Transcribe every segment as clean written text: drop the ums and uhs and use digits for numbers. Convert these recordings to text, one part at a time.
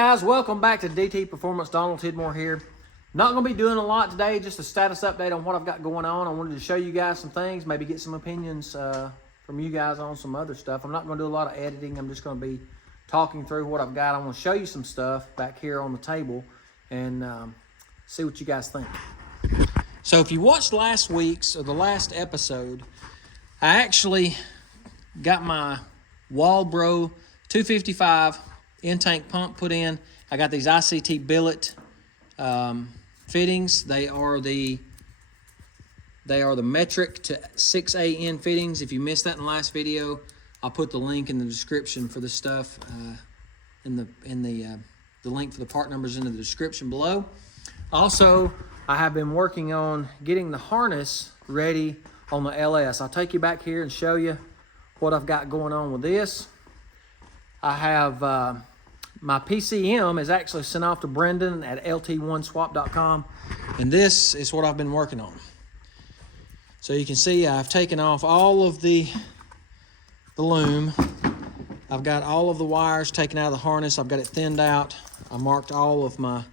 guys, welcome back to DT Performance. Donald Tidmore here. Not going to be doing a lot today, just a status update on what I've got going on. I wanted to show you guys some things, maybe get some opinions from you guys on some other stuff. I'm not going to do a lot of editing. I'm just going to be talking through what I've got. I'm going to show you some stuff back here on the table and see what you guys think. So if you watched last week's or the last episode, I actually got my Walbro 255 in-tank pump put in. I got these ICT Billet fittings. They are the metric to 6AN fittings. If you missed that in the last video, I'll put the link in the description for this stuff. The link for the part numbers in the description below. Also, I have been working on getting the harness ready on the LS. I'll take you back here and show you what I've got going on with this. I have my PCM is actually sent off to Brendan at lt1swap.com, and this is what I've been working on. So you can see I've taken off all of the loom. I've got all of the wires taken out of the harness. I've got it thinned out. I marked all of my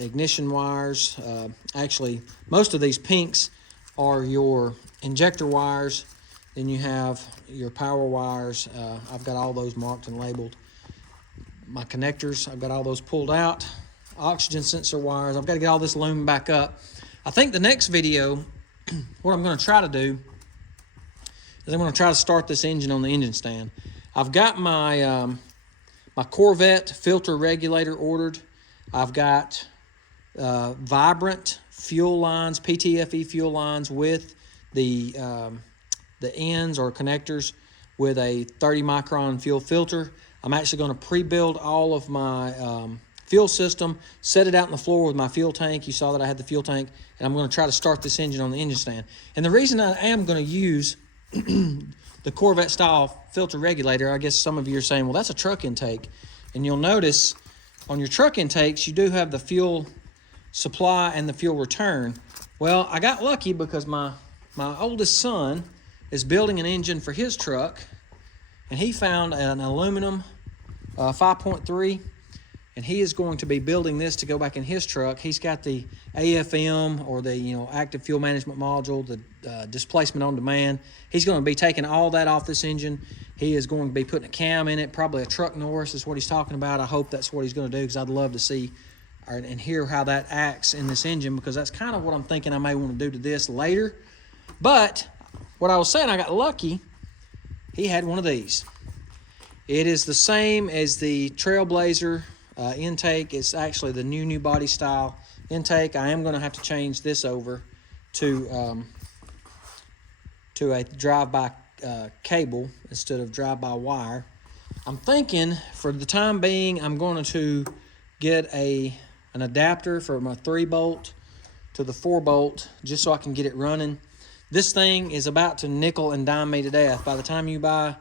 ignition wires. Actually, most of these pinks are your injector wires. Then you have your power wires. I've got all those marked and labeled. My connectors, I've got all those pulled out. Oxygen sensor wires. I've got to get all this loom back up. I think the next video, what I'm going to try to do is I'm going to try to start this engine on the engine stand. I've got my my Corvette filter regulator ordered. I've got Vibrant fuel lines, PTFE fuel lines with the ends or connectors with a 30 micron fuel filter. I'm actually going to pre-build all of my fuel system, set it out on the floor with my fuel tank. You saw that I had the fuel tank, and I'm going to try to start this engine on the engine stand. And the reason I am going to use the Corvette style filter regulator, I guess some of you are saying, well, that's a truck intake. And you'll notice on your truck intakes, you do have the fuel supply and the fuel return. Well, I got lucky because my oldest son is building an engine for his truck, and he found an aluminum 5.3, and he is going to be building this to go back in his truck. He's got the AFM, or the active fuel management module, the displacement on demand. He's going to be taking all that off this engine. He is going to be putting a cam in it, probably a truck Norris is what he's talking about. I hope that's what he's going to do, because I'd love to see and hear how that acts in this engine, because that's kind of what I'm thinking I may want to do to this later. But what I was saying, I got lucky. He had one of these. It is the same as the Trailblazer intake. It's actually the new body style intake. I am going to have to change this over to a drive-by cable instead of drive-by wire. I'm thinking for the time being I'm going to get an adapter from a 3-bolt to the 4-bolt just so I can get it running. This thing is about to nickel and dime me to death. By the time you buy,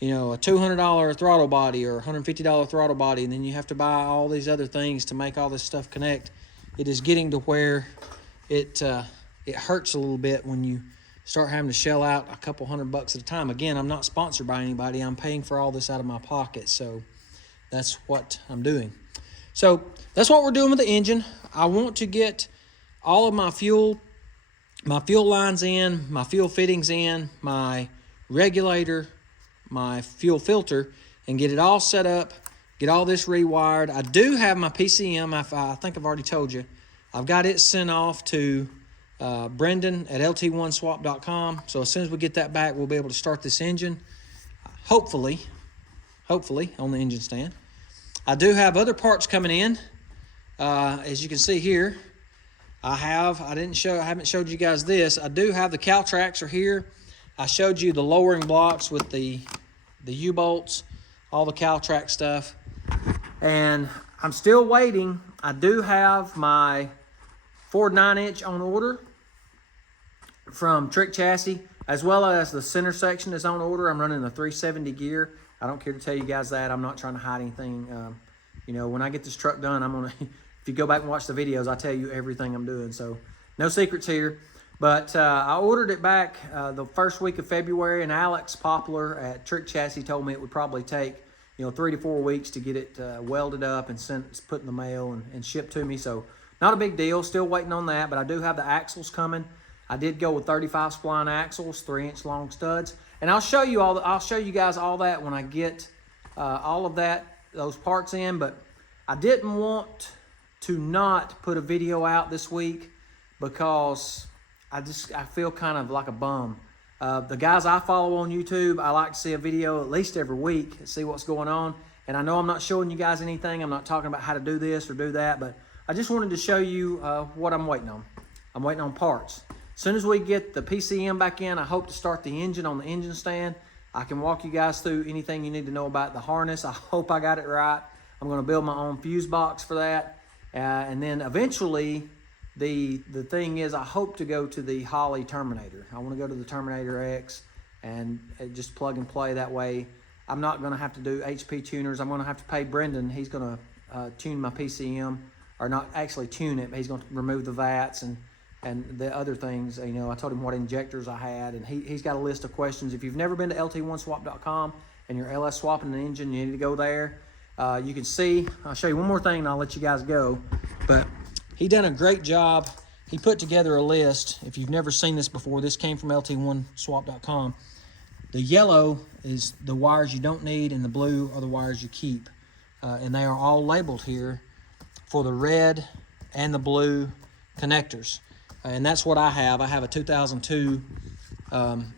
a $200 throttle body or $150 throttle body, and then you have to buy all these other things to make all this stuff connect, it is getting to where it hurts a little bit when you start having to shell out a couple $100 at a time. Again, I'm not sponsored by anybody. I'm paying for all this out of my pocket, so that's what I'm doing. So that's what we're doing with the engine. I want to get all of my fuel lines in, my fuel fittings in, my regulator, my fuel filter, and get it all set up, get all this rewired. I do have my PCM. I think I've already told you. I've got it sent off to Brendan at lt1swap.com. So as soon as we get that back, we'll be able to start this engine, hopefully on the engine stand. I do have other parts coming in. As you can see here, I haven't showed you guys this. I do have the CalTracs are here. I showed you the lowering blocks with the U-bolts, all the CalTrac stuff. And I'm still waiting. I do have my Ford 9-inch on order from Trick Chassis, as well as the center section is on order. I'm running the 370 gear. I don't care to tell you guys that. I'm not trying to hide anything. When I get this truck done, I'm going to... If you go back and watch the videos, I tell you everything I'm doing. So no secrets here. But I ordered it back the first week of February, and Alex Poplar at Trick Chassis told me it would probably take you know, 3 to 4 weeks to get it welded up and put in the mail and shipped to me. So not a big deal. Still waiting on that, but I do have the axles coming. I did go with 35 spline axles, 3-inch long studs, and I'll show you guys all that when I get all of those parts in. But I didn't want to not put a video out this week because I feel kind of like a bum. The guys I follow on YouTube, I like to see a video at least every week, see what's going on. And I know I'm not showing you guys anything. I'm not talking about how to do this or do that, but I just wanted to show you what I'm waiting on. I'm waiting on parts. As soon as we get the PCM back in, I hope to start the engine on the engine stand. I can walk you guys through anything you need to know about the harness. I hope I got it right. I'm going to build my own fuse box for that. And then eventually, the thing is, I hope to go to the Holley Terminator. I want to go to the Terminator X and just plug and play that way. I'm not going to have to do HP tuners. I'm going to have to pay Brendan. He's going to tune my PCM, or not actually tune it, but he's going to remove the vats and the other things. You know, I told him what injectors I had, and he's got a list of questions. If you've never been to lt1swap.com and you're LS swapping an engine, you need to go there. You can see, I'll show you one more thing and I'll let you guys go. But he done a great job. He put together a list. If you've never seen this before, this came from lt1swap.com. The yellow is the wires you don't need, and the blue are the wires you keep. And they are all labeled here for the red and the blue connectors. And that's what I have. I have a 2002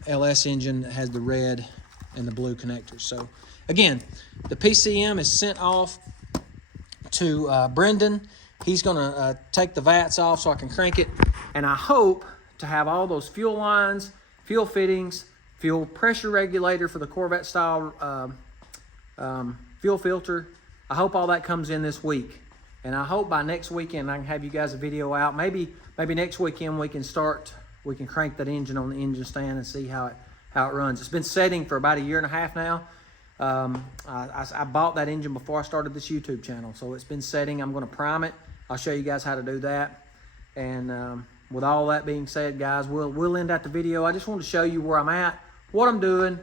LS engine that has the red and the blue connectors. So again, the PCM is sent off to Brendan. He's going to take the vats off so I can crank it. And I hope to have all those fuel lines, fuel fittings, fuel pressure regulator for the Corvette style fuel filter. I hope all that comes in this week. And I hope by next weekend I can have you guys a video out. Maybe next weekend we can crank that engine on the engine stand and see how it runs. It's been setting for about 1.5 years now. I bought that engine before I started this YouTube channel, so it's been setting. I'm going to prime it. I'll show you guys how to do that. And with all that being said, guys, we'll end out the video. I just wanted to show you where I'm at, what I'm doing,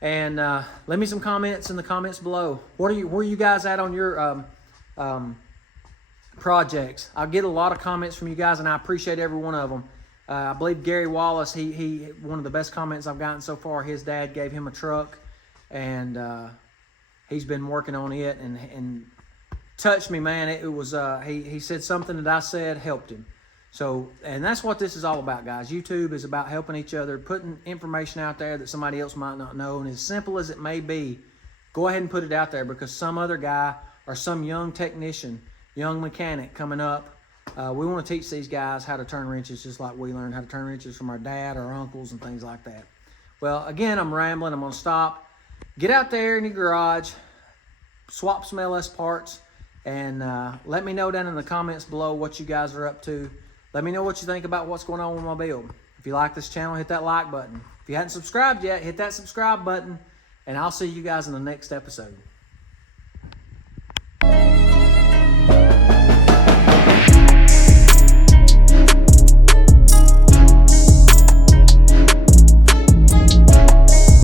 and leave me some comments in the comments below. Where are you guys at on your projects? I get a lot of comments from you guys, and I appreciate every one of them. I believe Gary Wallace, he one of the best comments I've gotten so far. His dad gave him a truck, and he's been working on it and touched me, man. It was he said something that I said helped him. So, and that's what this is all about, guys. YouTube is about helping each other, putting information out there that somebody else might not know. And as simple as it may be, go ahead and put it out there, because some other guy or some young technician, young mechanic coming up, we want to teach these guys how to turn wrenches just like we learned how to turn wrenches from our dad or uncles and things like that. Well, again, I'm rambling. I'm going to stop. Get out there in your garage, swap some LS parts, and let me know down in the comments below what you guys are up to. Let me know what you think about what's going on with my build. If you like this channel, hit that like button. If you hadn't subscribed yet, hit that subscribe button, and I'll see you guys in the next episode.